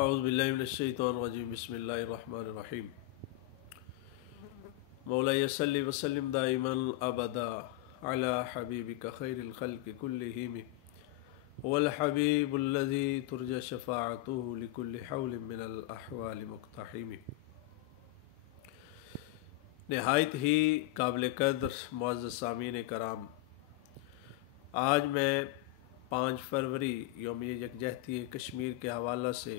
اعوذ باللہ من الشیطان الرجیم بسم اللہ الرحمن الرحیم مولاي صلی وسلم دائما ابدا علی حبیبک خیر الخلق کلہم والحبیب الذی ترجى شفاعته لكل حول من الاحوال مقتحم۔ نہایت ہی قابل قدر معزز سامعین کرام، آج میں 5 فروری یوم یکجہتی کشمیر کے حوالہ سے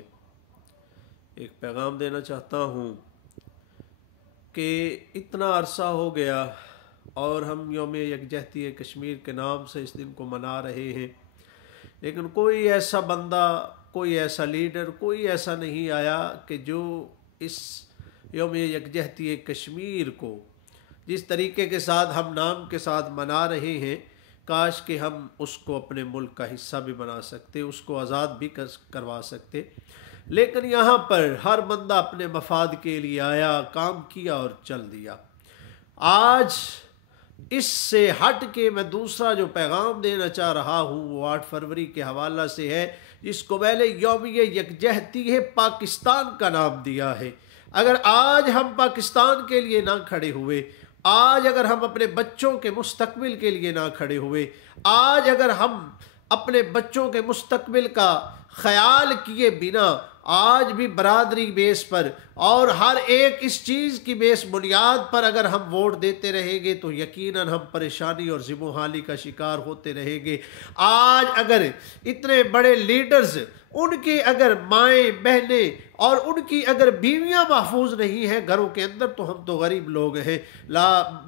ایک پیغام دینا چاہتا ہوں کہ اتنا عرصہ ہو گیا اور ہم یوم یکجہتی کشمیر کے نام سے اس دن کو منا رہے ہیں، لیکن کوئی ایسا بندہ، کوئی ایسا لیڈر، کوئی ایسا نہیں آیا کہ جو اس یوم یکجہتی کشمیر کو جس طریقے کے ساتھ ہم نام کے ساتھ منا رہے ہیں، کاش کہ ہم اس کو اپنے ملک کا حصہ بھی بنا سکتے، اس کو آزاد بھی کروا سکتے۔ لیکن یہاں پر ہر بندہ اپنے مفاد کے لیے آیا، کام کیا اور چل دیا۔ آج اس سے ہٹ کے میں دوسرا جو پیغام دینا چاہ رہا ہوں وہ 8 فروری کے حوالہ سے ہے، جس کو میں نے یوم یکجہتی پاکستان کا نام دیا ہے۔ اگر آج ہم پاکستان کے لیے نہ کھڑے ہوئے، آج اگر ہم اپنے بچوں کے مستقبل کے لیے نہ کھڑے ہوئے، آج اگر ہم اپنے بچوں کے مستقبل کا خیال کیے بنا آج بھی برادری بیس پر اور ہر ایک اس چیز کی بیس بنیاد پر اگر ہم ووٹ دیتے رہیں گے تو یقیناً ہم پریشانی اور ذم و حالی کا شکار ہوتے رہیں گے۔ آج اگر اتنے بڑے لیڈرز، ان کی اگر مائیں بہنیں اور ان کی اگر بیویاں محفوظ نہیں ہیں گھروں کے اندر، تو ہم تو غریب لوگ ہیں،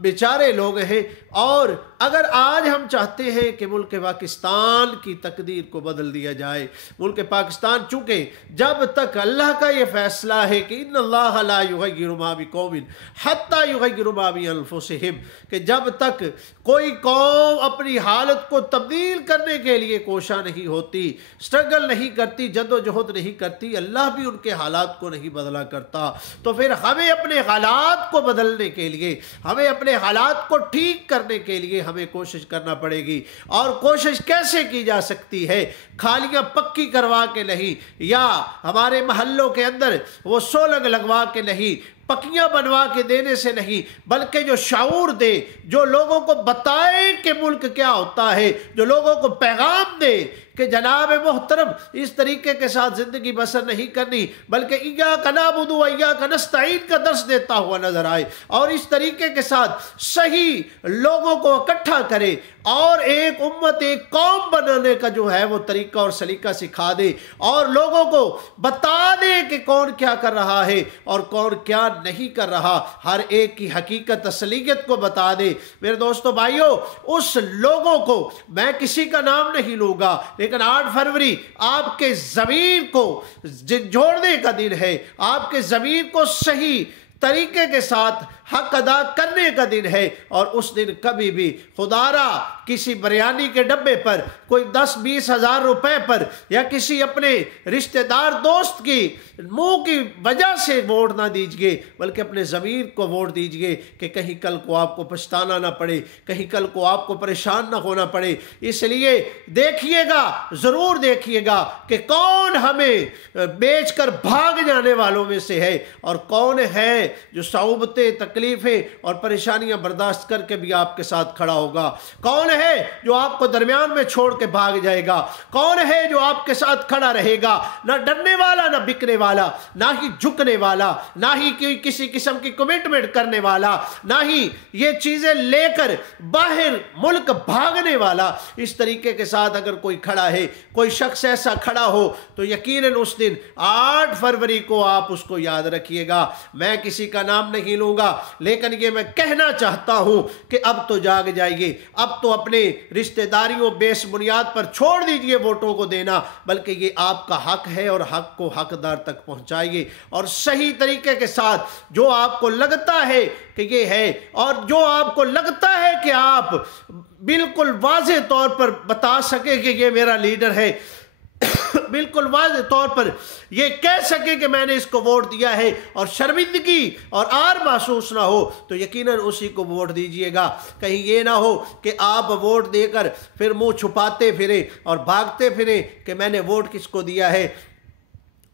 بیچارے لوگ ہیں۔ اور اگر آج ہم چاہتے ہیں کہ ملک پاکستان کی تقدیر کو بدل دیا جائے، ملک پاکستان چونکہ جب تک اللہ کا یہ فیصلہ ہے کہ ان اللہ لا یغیر ما بقوم حتی یغیروا ما بانفسہم، کہ جب تک کوئی قوم اپنی حالت کو تبدیل کرنے کے لیے کوشاں نہیں ہوتی، سٹرگل نہیں کرتی، جد و جہد نہیں کرتی، اللہ بھی ان کے حالات کو نہیں بدلا کرتا، تو پھر ہمیں اپنے حالات کو بدلنے کے لیے، ہمیں اپنے حالات کو ٹھیک کرنے کے لیے ہمیں کوشش کرنا پڑے گی۔ اور کوشش کیسے کی جا سکتی ہے؟ کھالیاں پکی کروا کے نہیں، یا ہمارے محلوں کے اندر وہ سولنگ لگوا کے نہیں، پکیاں بنوا کے دینے سے نہیں، بلکہ جو شعور دے، جو لوگوں کو بتائے کہ ملک کیا ہوتا ہے، جو لوگوں کو پیغام دے کہ جناب محترم اس طریقے کے ساتھ زندگی بسر نہیں کرنی، بلکہ ایاک نعبد و ایاک نستعین کا درس دیتا ہوا نظر آئے، اور اس طریقے کے ساتھ صحیح لوگوں کو اکٹھا کرے اور ایک امت، ایک قوم بنانے کا جو ہے وہ طریقہ اور سلیقہ سکھا دے، اور لوگوں کو بتا دے کہ کون کیا کر رہا ہے اور کون کیا نہیں کر رہا، ہر ایک کی حقیقت اصلیت کو بتا دے۔ میرے دوستو بھائیو، اس لوگوں کو میں کسی کا نام نہیں لوں گا، لیکن 8 فروری آپ کے ضمیر کو جھنجھوڑنے کا دن ہے، آپ کے ضمیر کو صحیح طریقے کے ساتھ حق ادا کرنے کا دن ہے۔ اور اس دن کبھی بھی خدا را کسی بریانی کے ڈبے پر، کوئی 10-20 ہزار روپے پر، یا کسی اپنے رشتہ دار دوست کی منہ کی وجہ سے ووٹ نہ دیجئے، بلکہ اپنے ضمیر کو ووٹ دیجئے کہ کہیں کل کو آپ کو پچھتانا نہ پڑے، کہیں کل کو آپ کو پریشان نہ ہونا پڑے۔ اس لیے دیکھیے گا، ضرور دیکھیے گا کہ کون ہمیں بیچ کر بھاگ جانے والوں میں سے ہے، اور کون ہے جو صعوبتیں، تکلیفیں اور پریشانیاں برداشت کر کے بھی آپ کے ساتھ کھڑا ہوگا، کون ہے جو آپ کو درمیان میں چھوڑ کے بھاگ جائے گا، کون ہے جو آپ کے ساتھ کھڑا رہے گا، نہ ڈرنے والا، نہ بکنے والا، نہ ہی جھکنے والا، نہ ہی کسی قسم کی کمٹمنٹ کرنے والا، نہ ہی یہ چیزیں لے کر باہر ملک بھاگنے والا۔ اس طریقے کے ساتھ اگر کوئی کھڑا ہے، کوئی شخص ایسا کھڑا ہو، تو یقیناً اس دن 8 فروری کو آپ اس کو یاد رکھیے گا۔ میں کسی کا نام نہیں لوں گا، لیکن یہ میں کہنا چاہتا ہوں کہ اب تو جاگ جائیے، اب تو اپنے رشتہ داریوں بیس بنیاد پر چھوڑ دیجئے ووٹوں کو دینا، بلکہ یہ آپ کا حق ہے، اور حق کو حقدار تک پہنچائیے، اور صحیح طریقے کے ساتھ جو آپ کو لگتا ہے کہ یہ ہے، اور جو آپ کو لگتا ہے کہ آپ بالکل واضح طور پر بتا سکے کہ یہ میرا لیڈر ہے، بالکل واضح طور پر یہ کہہ سکے کہ میں نے اس کو ووٹ دیا ہے، اور شرمندگی اور آر محسوس نہ ہو، تو یقیناً اسی کو ووٹ دیجئے گا۔ کہیں یہ نہ ہو کہ آپ ووٹ دے کر پھر منہ چھپاتے پھریں اور بھاگتے پھریں کہ میں نے ووٹ کس کو دیا ہے۔